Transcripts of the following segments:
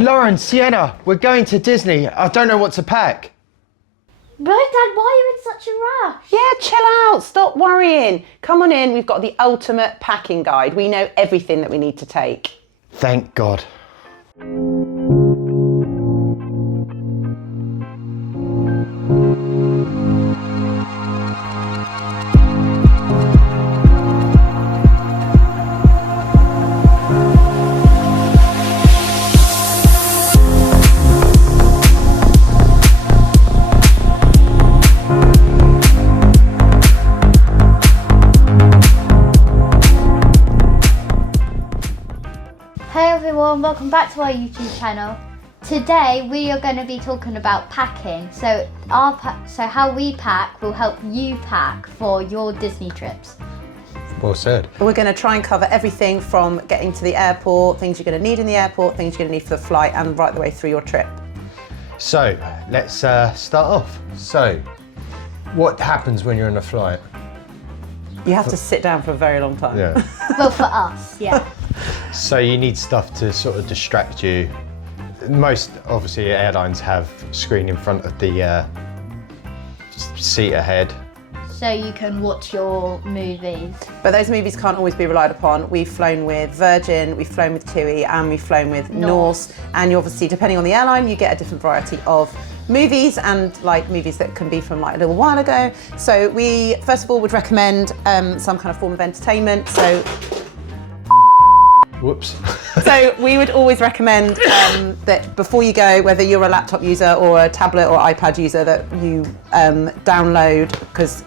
Lauren, Sienna, we're going to Disney. I don't know what to pack. Right, Dad, why are you in such a rush? Yeah, chill out, stop worrying. Come on in, we've got the ultimate packing guide. We know everything that we need to take. Thank God. Hey everyone, welcome back to our YouTube channel. Today we are going to be talking about packing. So how we pack will help you pack for your Disney trips. Well said. We're going to try and cover everything from getting to the airport, things you're going to need in the airport, things you're going to need for the flight, and right the way through your trip. So, let's start off. So, what happens when you're on a flight? You have to sit down for a very long time. Yeah. Well, for us, yeah. So you need stuff to sort of distract you. Most, obviously, airlines have a screen in front of the seat ahead. So you can watch your movies. But those movies can't always be relied upon. We've flown with Virgin, we've flown with TUI, and we've flown with Norse. And you obviously, depending on the airline, you get a different variety of movies, and like movies that can be from like a little while ago. So we, first of all, would recommend some kind of form of entertainment. Whoops. So we would always recommend that before you go, whether you're a laptop user or a tablet or iPad user, that you download, because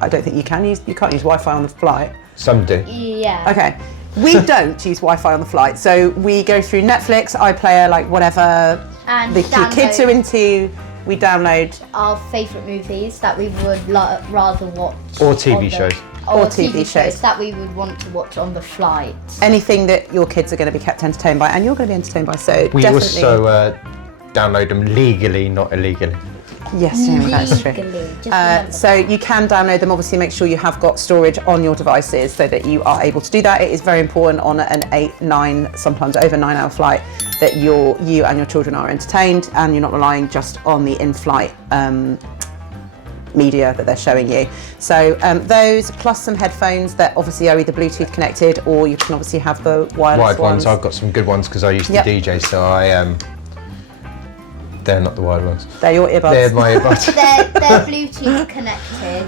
I don't think you can't use Wi-Fi on the flight. Some do. Yeah. Okay. We don't use Wi-Fi on the flight, so we go through Netflix, iPlayer, like whatever And the kids are into. We download our favourite movies that we would rather watch. Or TV shows. Or TV shows that we would want to watch on the flight. anything that your kids are going to be kept entertained by, and you're going to be entertained by. So We definitely. also download them legally, not illegally. Yes, yeah, that's true. Legally, just remember So you can download them. Obviously, make sure you have got storage on your devices so that you are able to do that. It is very important on an 8, 9, sometimes over 9-hour flight that you and your children are entertained, and you're not relying just on the in-flight media that they're showing you. So those, plus some headphones that obviously are either Bluetooth connected, or you can obviously have the wireless Wired ones. I've got some good ones because I used to DJ, so they're not the wired ones. They're your earbuds. They're my earbuds. they're Bluetooth connected.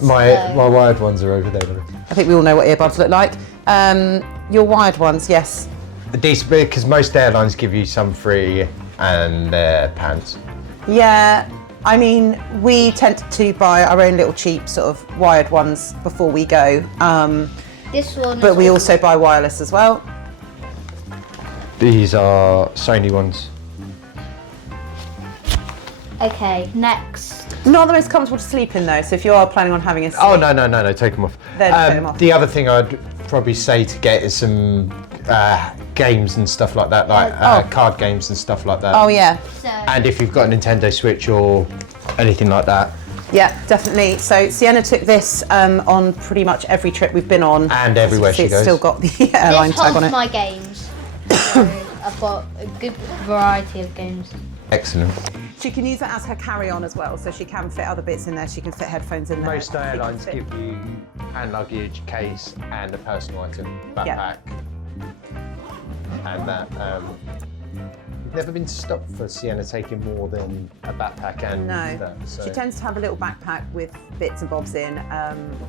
my wired ones are over there. I think we all know what earbuds look like. Your wired ones, yes. These, because most airlines give you some free and they're pants. Yeah, I mean, we tend to buy our own little cheap sort of wired ones before we go. This one. But we also buy wireless as well. These are Sony ones. Okay, next. Not the most comfortable to sleep in though, so if you are planning on having a sleep, Oh, no, take them off. Then take them off. The other thing I'd probably say to get is some games and stuff like that, like card games and stuff like that. Oh yeah. So, And if you've got a Nintendo Switch or anything like that. Yeah, definitely. So Sienna took this on pretty much every trip we've been on. And everywhere As you she can see, goes. It's still got the airline this tag on holds it. my games. So I've got a good variety of games. Excellent. She can use it as her carry-on as well, so she can fit other bits in there. She can fit headphones in there. Most airlines give you hand luggage, case, and a personal item backpack. And that. We've never been stopped for Sienna taking more than a backpack and No, that. So. she tends to have a little backpack with bits and bobs in,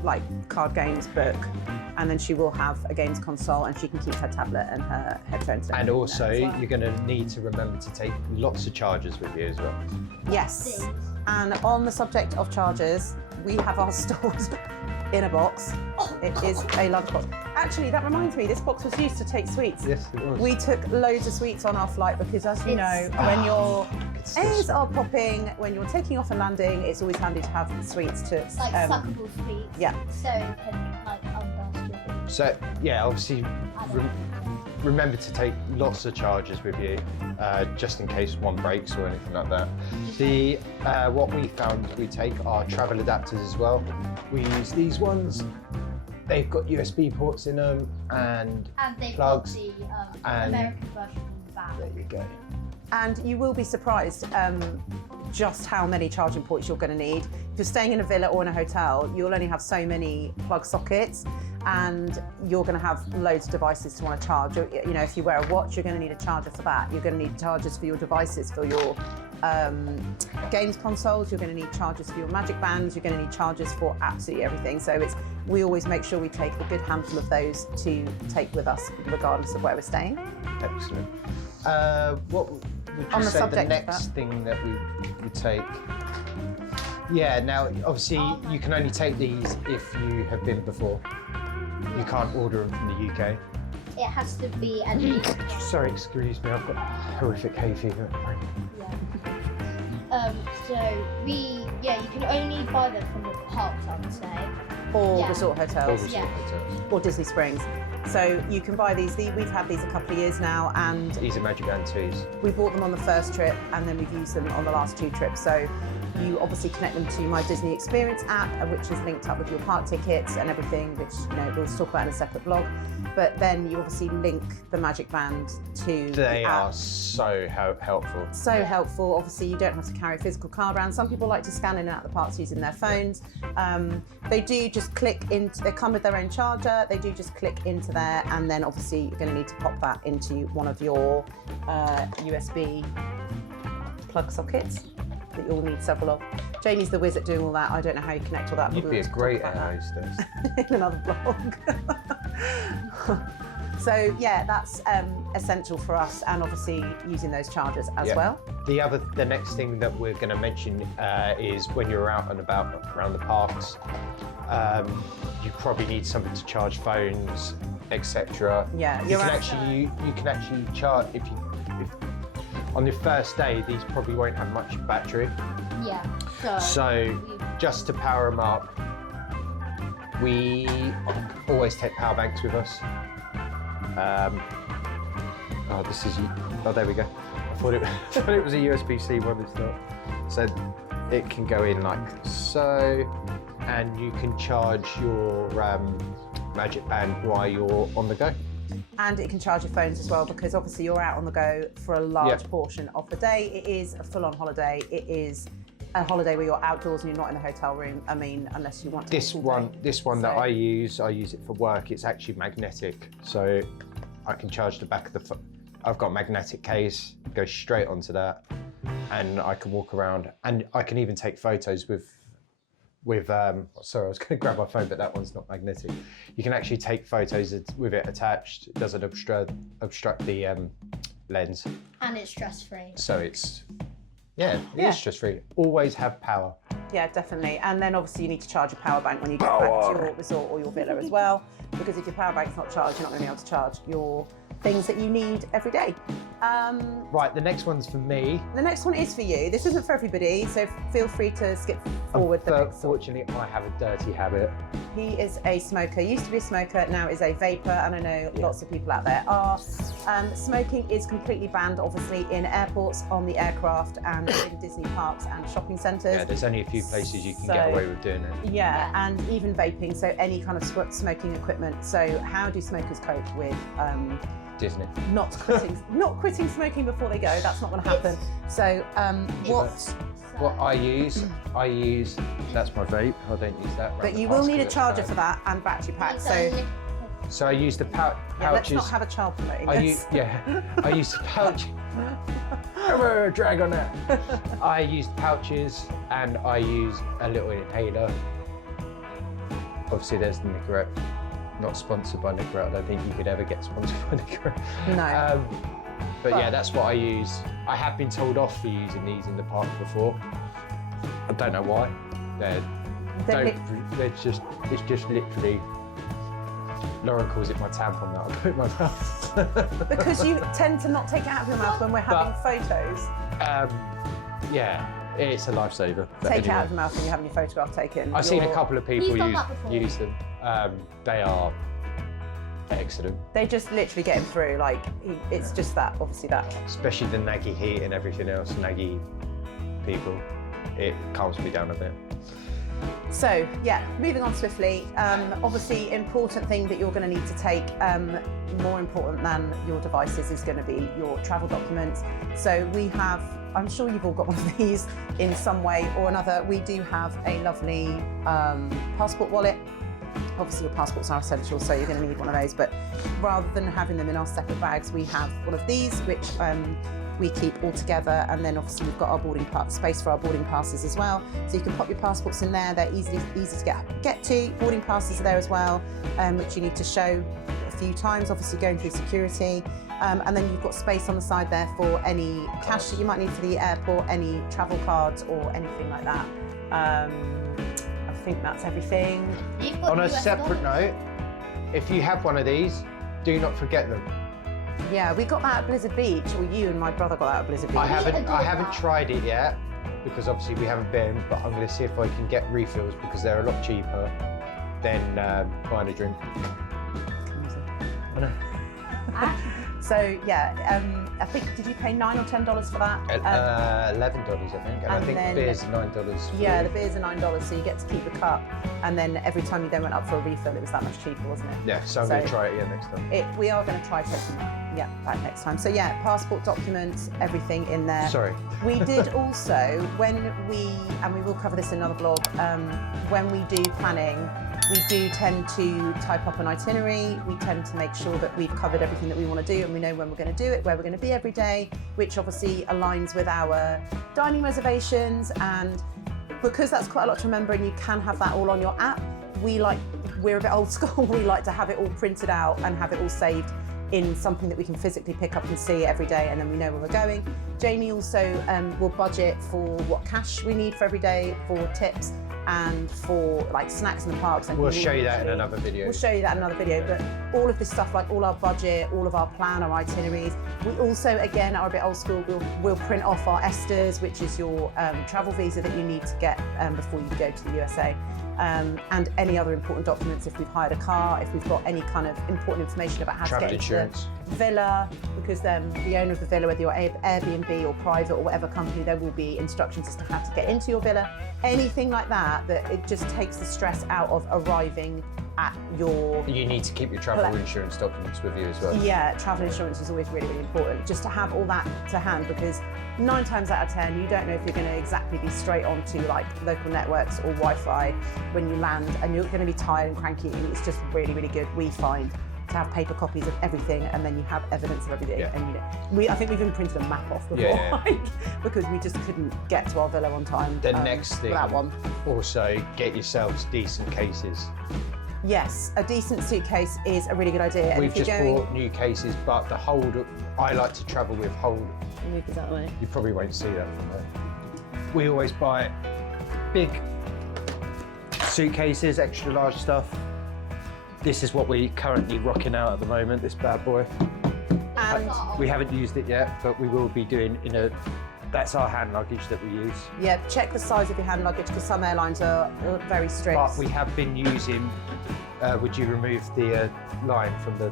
like card games, book, and then she will have a games console, and she can keep her tablet and her headphones. And also, as well. you're going to need to remember to take lots of chargers with you as well. Yes, and on the subject of chargers, we have ours stored in a box. It is a lunchbox. Actually, that reminds me, this box was used to take sweets. Yes, it was. We took loads of sweets on our flight because, as you know, when your ears are popping, when you're taking off and landing, it's always handy to have sweets to. It's like suckable sweets. Yeah. So you can like unburst your food. So, yeah, obviously, remember to take lots of chargers with you, just in case one breaks or anything like that. The what we found we take are travel adapters as well. We use these ones. They've got USB ports in them and they've plugs got the and American version in the back. There you go. And you will be surprised just how many charging ports you're going to need. If you're staying in a villa or in a hotel, you'll only have so many plug sockets, and you're going to have loads of devices to want to charge. You know, if you wear a watch, you're going to need a charger for that. You're going to need chargers for your devices, for your games consoles. You're going to need chargers for your Magic Bands. You're going to need chargers for absolutely everything. So we always make sure we take a good handful of those to take with us, regardless of where we're staying. Excellent. What would you On the say the subject of next that. thing that we would take? Yeah, now obviously you can only take these if you have been before. You can't order them from the UK. It has to be at least. Sorry, excuse me, I've got horrific hay fever. You can only buy them from the parks, I would say. Or Yeah. resort hotels. Or Yeah. hotels. Or Disney Springs. So you can buy these. We've had these a couple of years now, and These are Magic Band 2s. we bought them on the first trip, and then we've used them on the last 2 trips. So you obviously connect them to My Disney Experience app, which is linked up with your park tickets and everything, which we'll talk about in a separate blog. But then you obviously link the Magic Band to the They app. are so helpful. So helpful. Obviously, you don't have to carry a physical card around. Some people like to scan in and out of the parks using their phones. They do just click into. They come with their own charger. They do just click into there, and then obviously you're going to need to pop that into one of your USB plug sockets that you'll need several of. Jamie's the whiz at doing all that. I don't know how you connect all that. but You'd we'll be a talk great about air that hostess. in another blog. So yeah, that's essential for us, and obviously using those chargers as Yeah. well. The next thing that we're going to mention is when you're out and about around the parks, you probably need something to charge phones, etc. Yeah, you you're can right. actually charge if on the first day. These probably won't have much battery, Yeah. so just to power them up, we always take power banks with us. There we go. I thought it was a USB-C one. It's not. So it can go in like so, and you can charge your Magic Band while you're on the go. And it can charge your phones as well, because obviously you're out on the go for a large Yeah. portion of the day. It is a full-on holiday. It is a holiday where you're outdoors and you're not in a hotel room. I mean, unless you want to. This one that So- I use it for work. It's actually magnetic, so I can charge the back of the. I've got a magnetic case, goes straight onto that, and I can walk around, and I can even take photos with. Sorry, I was going to grab my phone, but that one's not magnetic. You can actually take photos with it attached. It doesn't obstruct the lens, And it's stress-free. so it's it is stress-free. Always have power. Yeah, definitely. And then obviously you need to charge your power bank when you get back to your resort or your villa as well, because if your power bank's not charged, you're not going to be able to charge your things that you need every day. Right, the next one's for me. The next one is for you. This isn't for everybody, so feel free to skip forward the next one. Unfortunately, I have a dirty habit. He is a smoker, used to be a smoker, now is a vapor, and I know lots of people out there are. Smoking is completely banned, obviously, in airports, on the aircraft, and in Disney parks and shopping centres. Yeah, there's only a few places you can So- get away with doing it. Yeah, and even vaping, so any kind of smoking equipment. So how do smokers cope with Disney. not quitting smoking before they go? That's not going to happen. So What I use, that's my vape. I don't use that. but you will need a charger for that and battery pack. So I use the Yeah, let's pouches. not have a child play. I use the pouch. I'm gonna drag on that. I use pouches and I use a little inhaler. Obviously, there's the Nicorette. Not sponsored by Nicorette. I don't think you could ever get sponsored by Nicorette. No. But yeah, that's what I use. I have been told off for using these in the park before. I don't know why. It's just literally. Lauren calls it my tampon that I put in my mouth. Because you tend to not take it out of your mouth when we're having photos. Yeah, it's a lifesaver. But Take it out anyway. of your mouth when you're having your photograph taken. I've seen a couple of people We've done that before. use them. They are excellent, They just literally get him through. Like it's just that, obviously that. especially the naggy heat and everything else. Naggy people, it calms me down a bit. So yeah, moving on swiftly. Obviously, important thing that you're going to need to take, more important than your devices, is going to be your travel documents. So we have, I'm sure you've all got one of these in some way or another. We do have a lovely passport wallet. Obviously your passports are essential, so you're going to need one of those, but rather than having them in our separate bags, we have one of these, which we keep all together, and then obviously we've got our boarding space for our boarding passes as well. So you can pop your passports in there, they're easy to get to. Boarding passes are there as well, which you need to show a few times, obviously going through security. And then you've got space on the side there for any cash that you might need for the airport, any travel cards or anything like that. I think that's everything. On a separate note, if you have one of these, do not forget them. Yeah, we got that at Blizzard Beach, or you and my brother got that at Blizzard Beach. I haven't tried it yet, because obviously we haven't been, but I'm going to see if I can get refills, because they're a lot cheaper than buying a drink. So yeah, I think, did you pay $9 or $10 for that? $11, I think, and I think the beers are $9. Yeah, the beers are $9, so you get to keep the cup, and then every time you then went up for a refill, it was that much cheaper, wasn't it? Yeah, so I'm going to try it next time. We are going to try taking that next time. So yeah, passport, documents, everything in there. Sorry. We did also, when we will cover this in another vlog, when we do planning, we do tend to type up an itinerary. We tend to make sure that we've covered everything that we want to do, and we know when we're going to do it, where we're going to be every day, which obviously aligns with our dining reservations. And because that's quite a lot to remember, and you can have that all on your app, we're a bit old school. We like to have it all printed out and have it all saved in something that we can physically pick up and see every day, and then we know where we're going. Jamie also will budget for what cash we need for every day, for tips and for like snacks in the parks. And we'll show you that in another video. We'll show you that in another video, but all of this stuff, like all our budget, all of our plan, our itineraries. We also, again, are a bit old school. We'll print off our ESTAs, which is your travel visa that you need to get before you go to the USA. And any other important documents, if we've hired a car, if we've got any kind of important information about how travel to get insurance. into the villa, because then the owner of the villa, whether you're Airbnb or private or whatever company, there will be instructions as to how to get into your villa. Anything like that it just takes the stress out of arriving at your... You need to keep your travel insurance documents with you as well. Yeah, travel insurance is always really, really important, just to have all that to hand, because 9 times out of 10, you don't know if you're going to exactly be straight onto like local networks or Wi-Fi when you land, and you're going to be tired and cranky, and it's just really, really good, we find, to have paper copies of everything, and then you have evidence of everything. Yeah. And I think we've even printed a map off before, because we just couldn't get to our villa on time. The next thing, that one. Also get yourselves decent cases. Yes, a decent suitcase is a really good idea. And We've just bought new cases, but the hold, I like to travel with hold. Move it that way. You probably won't see that from there. We always buy big suitcases, extra large stuff. This is what we're currently rocking out at the moment, this bad boy. And we haven't used it yet, but we will be doing that's our hand luggage that we use. yeah, check the size of your hand luggage, because some airlines are very strict. But we have been using, would you remove the line from the...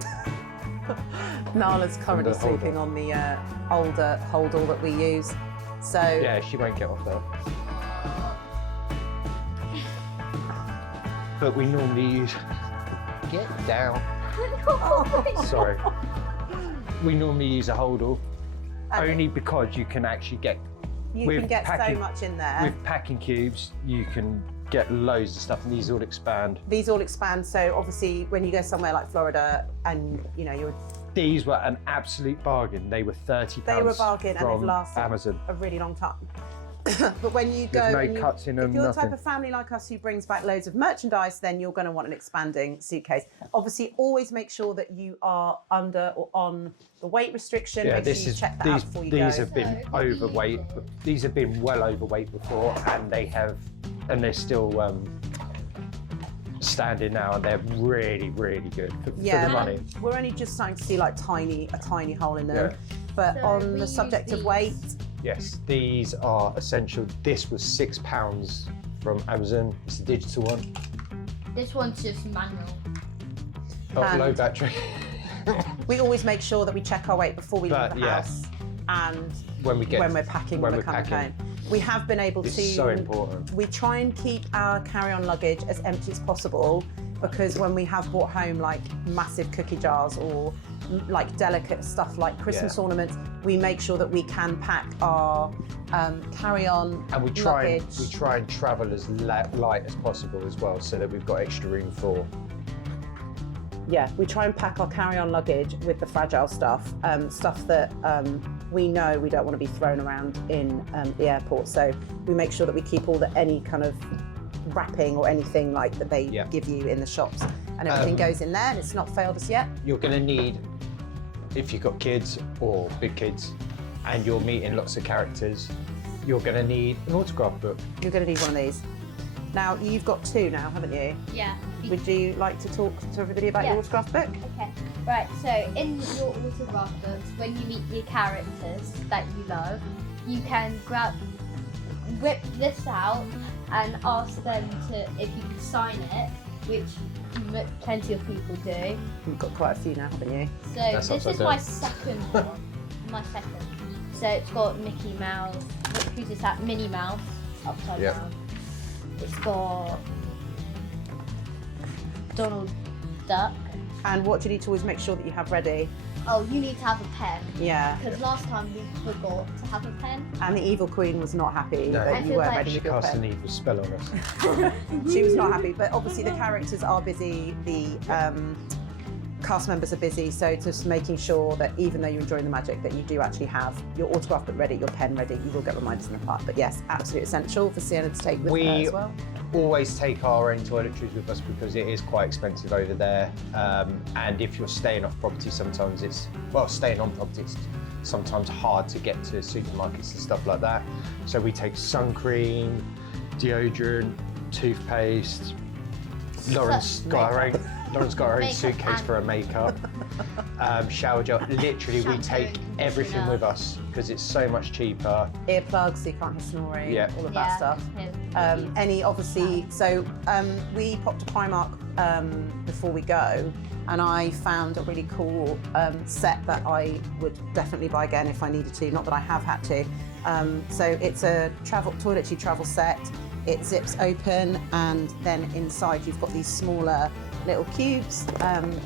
Nala's currently sleeping on the older holdall that we use. So Yeah, she won't get off that. But we normally use... Get down. Sorry. We normally use a holdall, only because you can actually get... you can get so much in there. With packing cubes, you can get loads of stuff, and these all expand. These all expand, so obviously when you go somewhere like Florida and you're... These were an absolute bargain. They were £30 They were a bargain, and they've from lasted Amazon. a really long time. But when you go, There's no cuts in them, if you're the nothing. type of family like us who brings back loads of merchandise, then you're going to want an expanding suitcase. Obviously, always make sure that you are under or on the weight restriction. Yeah, Make sure you check that out before you go. These have been overweight. These have been well overweight before, and they're still standing now, and they're really, really good for the money. We're only just starting to see like a tiny hole in them. Yeah. But So on we the subject use of weight, Yes, these are essential. This was £6 from Amazon. It's a digital one. This one's just manual. Oh, low battery. we always make sure that we check our weight before we leave the house and when we're packing, when we're coming home. We have been able It's to. so important. We try and keep our carry-on luggage as empty as possible, because when we have brought home like massive cookie jars or like delicate stuff like Christmas ornaments, we make sure that we can pack our carry-on And we luggage. try and travel as light as possible as well, so that we've got extra room for. Yeah, we try and pack our carry-on luggage with the fragile stuff, stuff that we know we don't want to be thrown around in the airport. So we make sure that we keep any kind of wrapping or anything like that they give you in the shops, and everything goes in there, and it's not failed us yet. You're going to need, if you've got kids or big kids, and you're meeting lots of characters, you're going to need an autograph book. You're going to need one of these. Now, you've got 2 now, haven't you? Yeah. Would you like to talk to everybody about your autograph book? Okay. Right, so in your autograph books, when you meet the characters that you love, you can whip this out and ask them if you can sign it, which plenty of people do. You've got quite a few now, haven't you? So That's this upside is down. my second one. My second. So it's got Mickey Mouse. Who's this at? Minnie Mouse. Upside down. It's got Donald Duck. And what do you need to always make sure that you have ready? Oh, you need to have a pen. Yeah. Because last time we forgot to have a pen. And the evil queen was not happy No. that I you feel weren't like ready She with your cast an pen. evil spell on us. She was not happy, but obviously the characters are busy, the cast members are busy, so just making sure that even though you're enjoying the magic, that you do actually have your autograph book ready, your pen ready. You will get reminders in the park. But yes, absolutely essential for Sienna to take with her We as well. always take our own toiletries with us because it is quite expensive over there. And if you're staying off property, sometimes staying on property, it's sometimes hard to get to supermarkets and stuff like that. So we take sun cream, deodorant, toothpaste. Lauren's got her own Makeup suitcase and- for her makeup. Shower gel. Literally, we Shampoo, take everything concealer. with us because it's so much cheaper. Earplugs so you can't hear snoring, all of that stuff. We popped to Primark before we go, and I found a really cool set that I would definitely buy again if I needed to, not that I have had to. So it's a toiletry travel set. It zips open, and then inside you've got these smaller little cubes,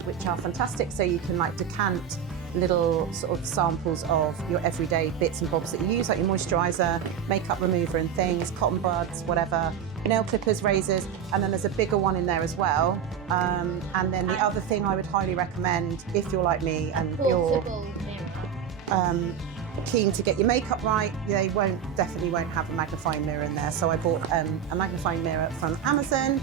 which are fantastic. So you can decant little sort of samples of your everyday bits and bobs that you use, like your moisturiser, makeup remover and things, cotton buds, whatever, nail clippers, razors, and then there's a bigger one in there as well. And then the other thing I would highly recommend, if you're like me and you're Portable mirror. keen to get your makeup right, they definitely won't have a magnifying mirror in there. So I bought a magnifying mirror from Amazon,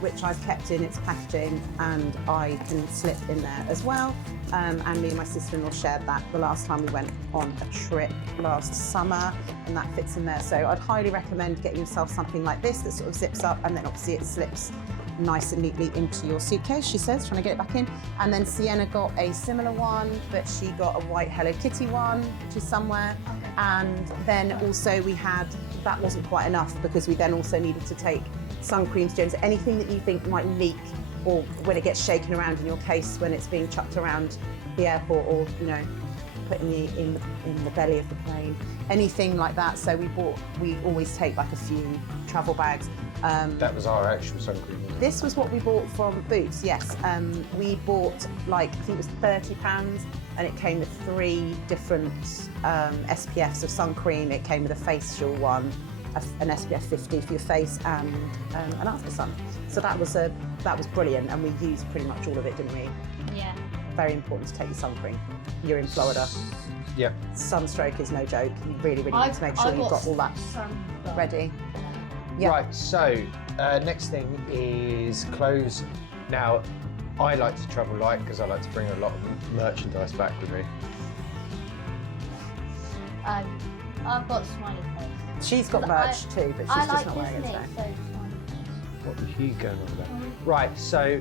which I've kept in its packaging, and I can slip in there as well. And me and my sister-in-law shared that the last time we went on a trip last summer, and that fits in there. So I'd highly recommend getting yourself something like this that sort of zips up, and then obviously it slips nice and neatly into your suitcase, she says, trying to get it back in. And then Sienna got a similar one, but she got a white Hello Kitty one, which is somewhere. And then also that wasn't quite enough, because we then also needed to take sun creams, Jones, anything that you think might leak, or when it gets shaken around in your case when it's being chucked around the airport, or put in the belly of the plane, anything like that. So we always take a few travel bags. That was our actual sun cream. This was what we bought from Boots, yes. We bought I think it was £30, and it came with 3 different SPFs of sun cream. It came with a facial one, an SPF 50 for your face, and an after sun. So that was brilliant, and we used pretty much all of it, didn't we? Yeah. Very important to take your sun cream. You're in Florida. Yep. Sunstroke is no joke. You really, really need to make sure you've got all that ready. Yeah. Right, so next thing is clothes. Now, I like to travel light because I like to bring a lot of merchandise back with me. I've got smiley face. She's got merch too, but she's I just like not wearing it Disney, today. so smiley face. What are you going on about? Right, so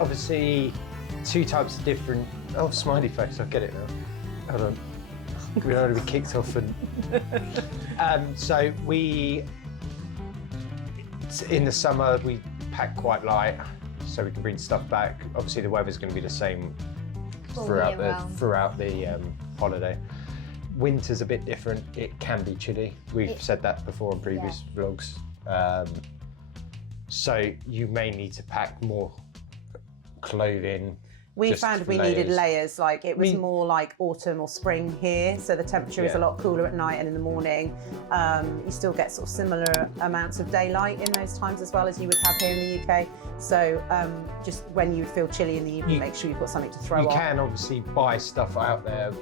obviously 2 types of different. Oh, smiley face, I get it now. Hold on. We don't want to be kicked off. And so in the summer we pack quite light, so we can bring stuff back. Obviously the weather's going to be the same throughout the holiday. winter's a bit different. It can be chilly. We've said that before in previous vlogs. So you may need to pack more clothing. We found we needed layers, like it was more like autumn or spring here, so the temperature is a lot cooler at night and in the morning. You still get sort of similar amounts of daylight in those times as well as you would have here in the UK. So just when you feel chilly in the evening, make sure you've got something to throw on. You can obviously buy stuff out there,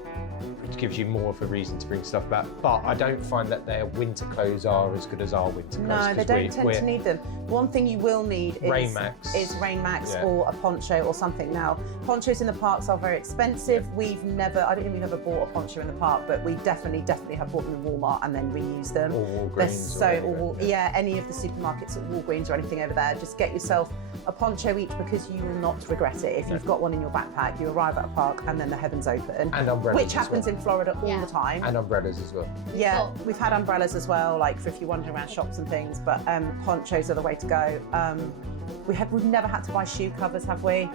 which gives you more of a reason to bring stuff back. But I don't find that their winter clothes are as good as our winter clothes. No, they don't tend to need them. One thing you will need is Rain Max or a poncho or something. Now, ponchos in the parks are very expensive. I don't think we've ever bought a poncho in the park, but we definitely have bought them in Walmart and then reused them. Or Walgreens. Any of the supermarkets at Walgreens or anything over there, just get yourself a poncho each because you will not regret it. If you've got one in your backpack, you arrive at a park and then the heavens open. And umbrellas. Which happens in Florida all the time. And umbrellas as well. Yeah, we've had umbrellas as well, like for if you're wandering around shops and things, but ponchos are the way to go. We've never had to buy shoe covers, have we?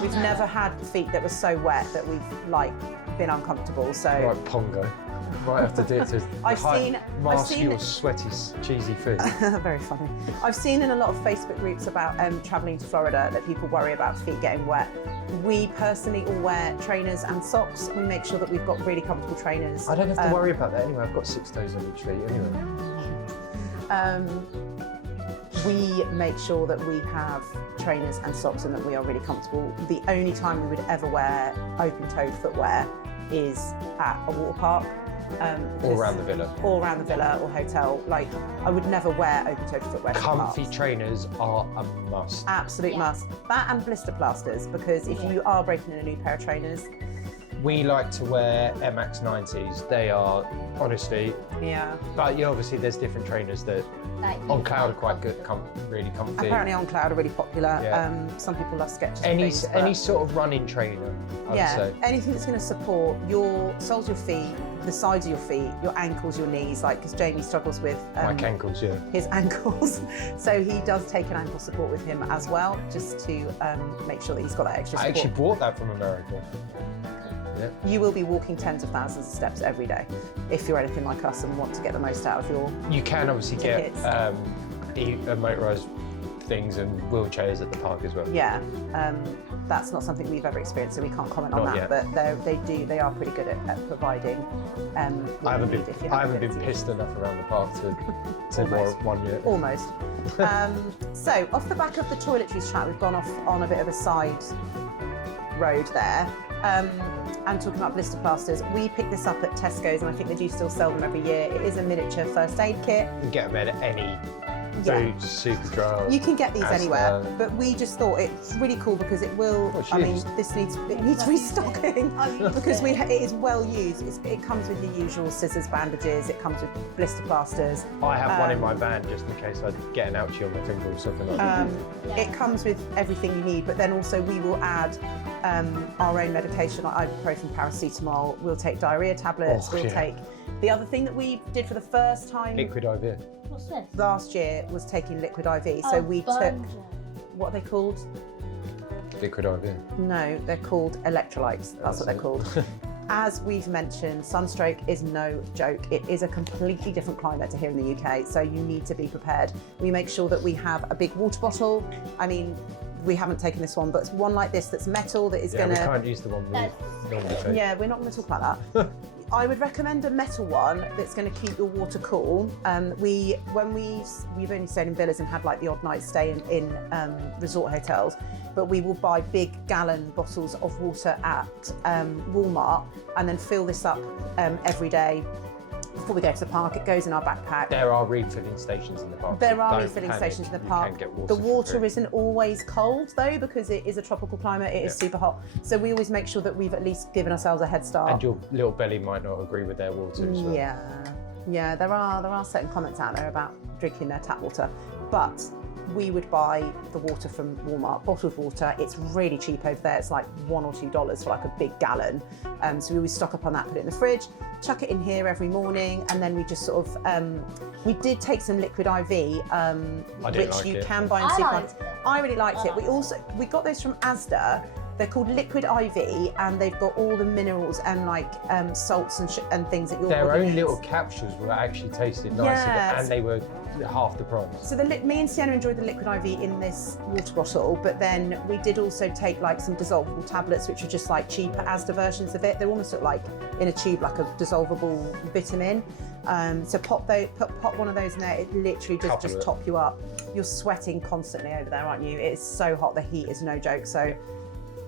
We've never had feet that were so wet that we've been uncomfortable. So Like Pongo. Might have to do it to mask seen your sweaty, cheesy feet. Very funny. I've seen in a lot of Facebook groups about travelling to Florida that people worry about feet getting wet. We personally all wear trainers and socks. We make sure that we've got really comfortable trainers. I don't have to worry about that anyway. I've got 6 toes on each feet anyway. We make sure that we have trainers and socks and that we are really comfortable. The only time we would ever wear open-toed footwear is at a water park. Or around the villa. Or around the villa or hotel. Like, I would never wear open-toed footwear. Comfy trainers are a must. Absolute must. That and blister plasters, because if you are breaking in a new pair of trainers. We like to wear MX 90s. They are, honestly, but obviously there's different trainers that on Cloud are quite good, really comfy. Apparently on Cloud are really popular. Some people love Skechers. Any sort of running trainer, I would say. Anything that's going to support your soles of your feet, the sides of your feet, your ankles, your knees, like, because Jamie struggles with ankles, his ankles. So he does take an ankle support with him as well, just to make sure that he's got that extra support. I actually bought that from America. Yeah. You will be walking tens of thousands of steps every day if you're anything like us and want to get the most out of your You can obviously get motorised things and wheelchairs at the park as well. Yeah, that's not something we've ever experienced, so we can't comment on that. But they are pretty good at providing. I haven't been pissed enough around the park to one yet. Almost. So off the back of the toiletries chat, we've gone off on a bit of a side road there. And talking about blister plasters, we picked this up at Tesco's and I think they do still sell them every year. It is a miniature first aid kit. You can get them at any Boots, Superdry. You can get these anywhere, but we just thought it's really cool because it will. It needs restocking because it is well used. It comes with the usual scissors, bandages. It comes with blister plasters. I have one in my van just in case I get an ouchie on my finger or something like that. It comes with everything you need, but then also we will add our own medication like ibuprofen, paracetamol. We'll take diarrhea tablets. We'll take the other thing that we did for the first time. Liquid IV. What's this? Last year was taking liquid IV. So we took, what are they called? Liquid IV. No, they're called electrolytes. That's what they're called. As we've mentioned, sunstroke is no joke. It is a completely different climate to here in the UK, so you need to be prepared. We make sure that we have a big water bottle. I mean, we haven't taken this one, but it's one like this that's metal that is going to... we can't use the one we normally take. Yeah, we're not going to talk about that. I would recommend a metal one that's going to keep your water cool. We've only stayed in villas and had like the odd night stay in resort hotels, but we will buy big gallon bottles of water at Walmart and then fill this up every day before we go to the park. It goes in our backpack. There are refilling stations in the park. There are refilling stations in the park. The water isn't always cold though, because it is a tropical climate. It is super hot. So we always make sure that we've at least given ourselves a head start. And your little belly might not agree with their water as well. Yeah. There are certain comments out there about drinking their tap water, but we would buy the water from Walmart, bottled water. It's really cheap over there. It's like $1 or $2 for like a big gallon. So we always stock up on that, put it in the fridge, chuck it in here every morning, and then we just sort of, we did take some liquid IV, which you can buy in supermarkets. I really liked it. We got those from Asda, They're called Liquid IV, and they've got all the minerals and like salts and things that your Their body own needs. little capsules were actually tasted nicer, Yes. and they were half the price. So me and Sienna enjoyed the Liquid IV in this water bottle, but then we did also take like some dissolvable tablets, which are just like cheaper Asda versions of it. They almost look like in a tube, like a dissolvable vitamin. So pop one of those in there. It literally does just top you up. You're sweating constantly over there, aren't you? It's so hot. The heat is no joke. So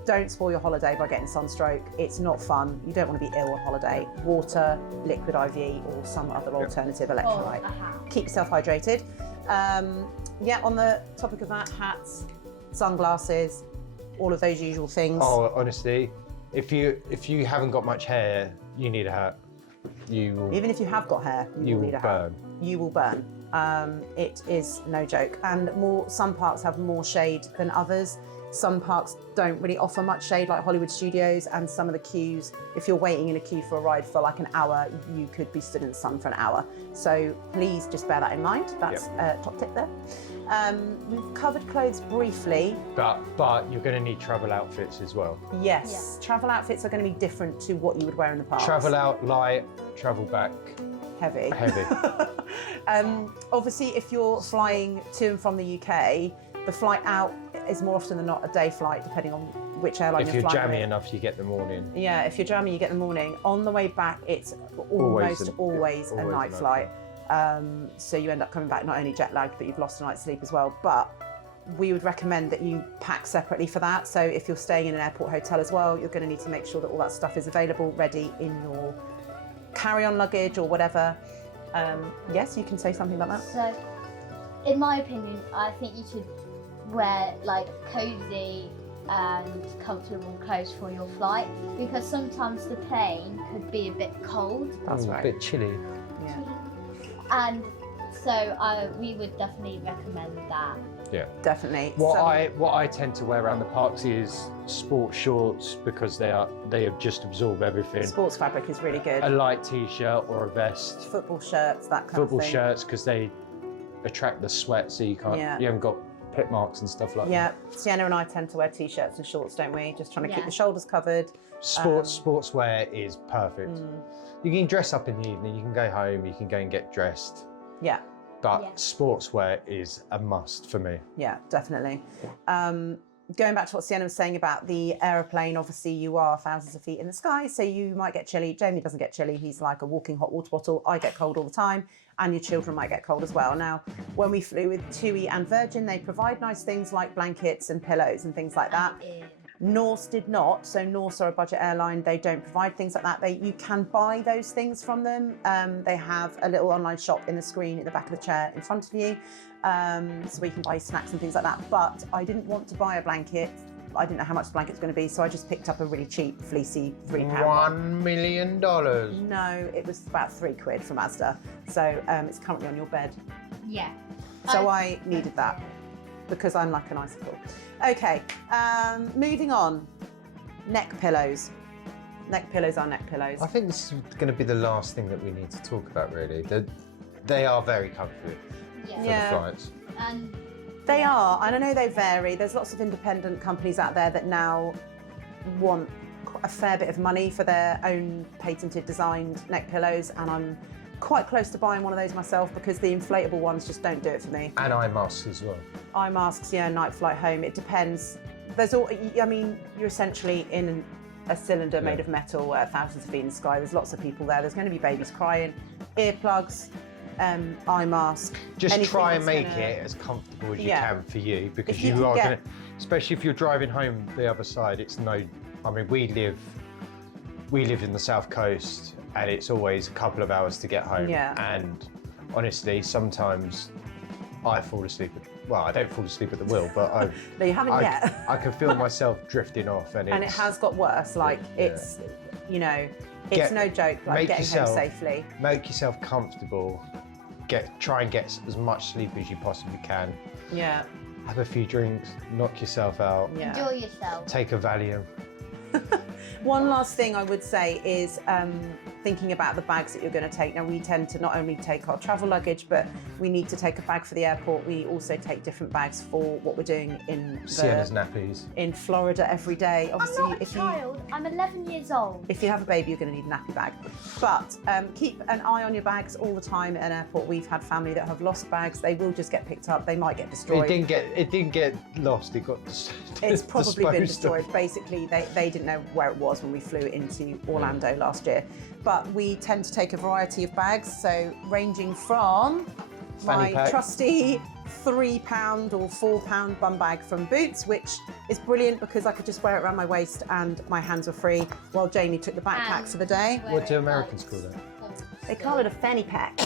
don't spoil your holiday by getting sunstroke. It's not fun. You don't want to be ill on holiday. Water, Liquid IV, or some other alternative electrolyte. Keep yourself hydrated. Yeah, on the topic of that, hats, sunglasses, all of those usual things. Oh, honestly, if you haven't got much hair, you need a hat. Even if you have got hair, you will need a hat. You will burn. It is no joke. And some parks have more shade than others. Some parks don't really offer much shade, like Hollywood Studios, and some of the queues, if you're waiting in a queue for a ride for like an hour, you could be stood in the sun for an hour. So please just bear that in mind. That's a top tip there. We've covered clothes briefly. But you're going to need travel outfits as well. Yes, travel outfits are going to be different to what you would wear in the parks. Travel out light, travel back heavy. Obviously, if you're flying to and from the UK, the flight out is more often than not a day flight, depending on which airline If you're you're flying jammy with. enough, you get the morning. Yeah, if you're jammy, you get the morning. On the way back, it's almost always a night flight. So you end up coming back not only jet lagged, but you've lost a night's sleep as well. But we would recommend that you pack separately for that. So if you're staying in an airport hotel as well, you're going to need to make sure that all that stuff is available, ready in your carry-on luggage or whatever. Yes, you can say something about that. So, in my opinion, I think you should wear like cosy and comfortable clothes for your flight, because sometimes the plane could be a bit cold. That's right. A bit chilly. Yeah. And so we would definitely recommend that. Yeah, definitely. What I tend to wear around the parks is sports shorts, because they just absorb everything. Sports fabric is really good. A light t-shirt or a vest. Football shirts, that kind of thing. Football shirts, because they attract the sweat, so you haven't got pit marks and stuff like that. Yeah, Sienna and I tend to wear t-shirts and shorts, don't we? Just trying to keep the shoulders covered. Sportswear is perfect. You can dress up in the evening, you can go home, you can go and get dressed. Yeah. But sportswear is a must for me. Yeah, definitely. Going back to what Sienna was saying about the aeroplane, obviously you are thousands of feet in the sky, so you might get chilly. Jamie doesn't get chilly. He's like a walking hot water bottle. I get cold all the time, and your children might get cold as well. Now, when we flew with TUI and Virgin, they provide nice things like blankets and pillows and things like that. Norse did not. So Norse are a budget airline. They don't provide things like that. You can buy those things from them. They have a little online shop in the screen at the back of the chair in front of you. So you can buy snacks and things like that. But I didn't want to buy a blanket. I didn't know how much the blanket's going to be, so I just picked up a really cheap, fleecy £3 $1 million. No, it was about £3 from Asda. So it's currently on your bed. Yeah. So I needed that because I'm like an icicle. Okay, moving on. Neck pillows. Neck pillows are neck pillows. I think this is going to be the last thing that we need to talk about, really. They are very comfy for the flights. And they are, and I know they vary. There's lots of independent companies out there that now want a fair bit of money for their own patented designed neck pillows, and I'm quite close to buying one of those myself because the inflatable ones just don't do it for me. And eye masks as well. Eye masks, yeah, night flight home, it depends. You're essentially in a cylinder made of metal thousands of feet in the sky. There's lots of people there. There's going to be babies crying, earplugs, eye mask. Just try and make it as comfortable as you can for you, because you are going to, especially if you're driving home the other side, we live in the south coast, and it's always a couple of hours to get home. Yeah. And honestly, sometimes I fall asleep. I don't fall asleep at the wheel, but no, you haven't yet. I can feel myself drifting off, and it has got worse. It's no joke. Like getting home safely. Make yourself comfortable. Try and get as much sleep as you possibly can. Yeah. Have a few drinks. Knock yourself out. Yeah. Enjoy yourself. Take a Valium. One last thing I would say is thinking about the bags that you're going to take. Now, we tend to not only take our travel luggage, but we need to take a bag for the airport. We also take different bags for what we're doing in Sienna's nappies. in Florida every day. Obviously, I'm not a child. I'm 11 years old. if you have a baby, you're going to need a nappy bag. But keep an eye on your bags all the time at an airport. We've had family that have lost bags. They will just get picked up. They might get destroyed. It didn't get lost. It got It's probably been disposed of. destroyed. Basically, they didn't know where it was when we flew into Orlando last year. But we tend to take a variety of bags, so ranging from Fanny my pack. trusty £3 or £4 bum bag from Boots, which is brilliant because I could just wear it around my waist and my hands were free, while Jamie took the backpack for the day. What do Americans call that? They call it a fanny pack.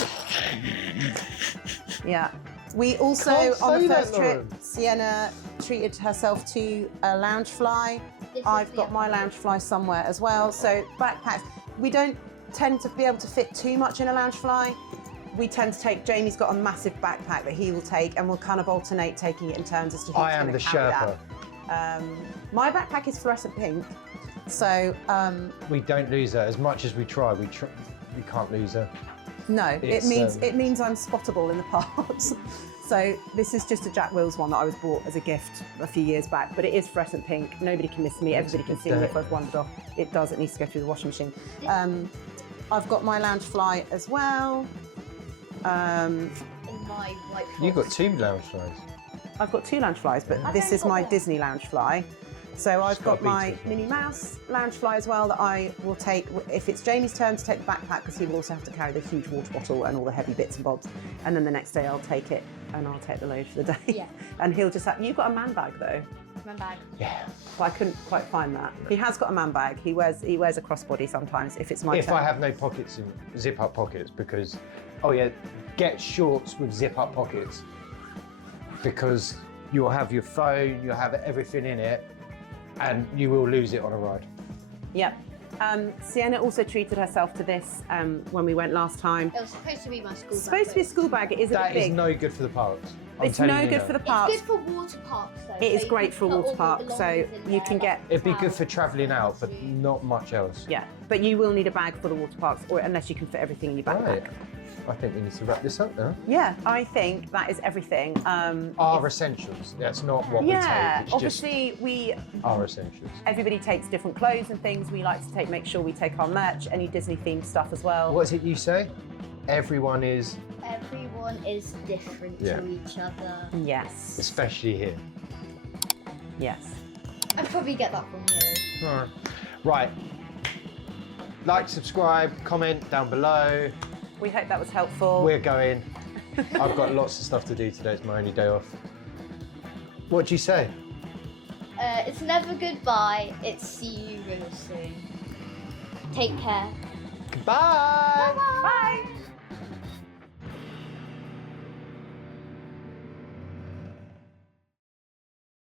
Yeah. We also, Can't on say the that, first trip, Lauren. Sienna treated herself to a lounge fly. This I've is got the my other lounge fly somewhere as well. So backpacks, we don't tend to be able to fit too much in a lounge fly. We tend to take, Jamie's got a massive backpack that he will take, and we'll kind of alternate taking it in turns as to who's I am gonna the carry Sherpa. that. My backpack is fluorescent pink. So We don't lose her. As much as we try, we can't lose her. no, It's, it means I'm spottable in the parks. So this is just a Jack Wills one that I was bought as a gift a few years back, but it is fluorescent pink. Nobody can miss me. Everybody can see me if I've wandered off. It does. It needs to go through the washing machine. I've got my lounge fly as well. In my white You've got 2 lounge flies. I've got 2 lounge flies, but this don't is my got one. Disney lounge fly. So I've gotta got be my Disney. Minnie Mouse lounge fly as well that I will take if it's Jamie's turn to take the backpack, because he will also have to carry the huge water bottle and all the heavy bits and bobs. And then the next day I'll take it and I'll take the load for the day. Yeah. And he'll just have, you've got a man bag though. my bag. Yeah. But I couldn't quite find that. He has got a man bag. He wears a crossbody sometimes if it's my If turn. I have no pockets and zip up pockets, because get shorts with zip up pockets, because you'll have your phone, you'll have everything in it, and you will lose it on a ride. Yep. Sienna also treated herself to this when we went last time. It was supposed to be my school bag. It's supposed to be a school bag. It is a bit That is big. no good for the parks. I'm It's telling no you good now. for the It's parks. good for water parks though. It is so you great can for a put water all park, the so belongings in you there, can get- like It'd be good towels, for travelling out, but shoes. not much else. Yeah, but you will need a bag for the water parks, or unless you can fit everything in your backpack. Right. I think we need to wrap this up now. Yeah, I think that is everything. Our essentials. That's not what Yeah, we take. It's obviously we our essentials. everybody takes different clothes and things. We like to make sure we take our merch, any Disney themed stuff as well. What is it you say? Everyone is, Everyone is different Yeah. to each other. Yes, especially here. yes. I'd probably get that from you. Alright. Right. Like, subscribe, comment down below. We hope that was helpful. We're going. I've got lots of stuff to do today. It's my only day off. What do you say? It's never goodbye. It's see you real soon. Take care. Goodbye. Bye.